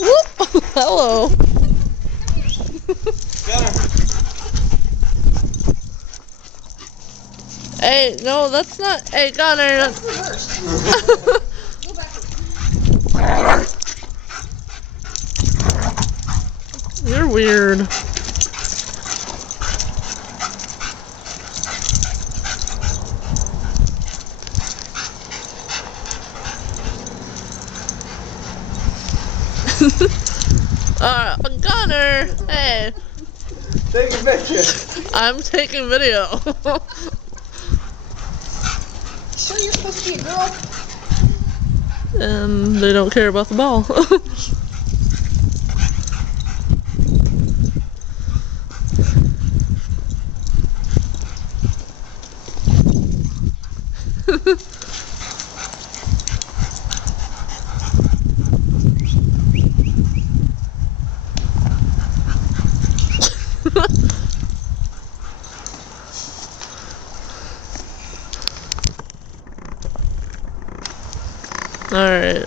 Whoop! Hello. Hey, no, that's not. Hey, Gunner. That's reversed. Go backwards. You're weird. Gunner. Hey. Take a picture. I'm taking video. Sure you're supposed to be a girl? And they don't care about the ball. All right.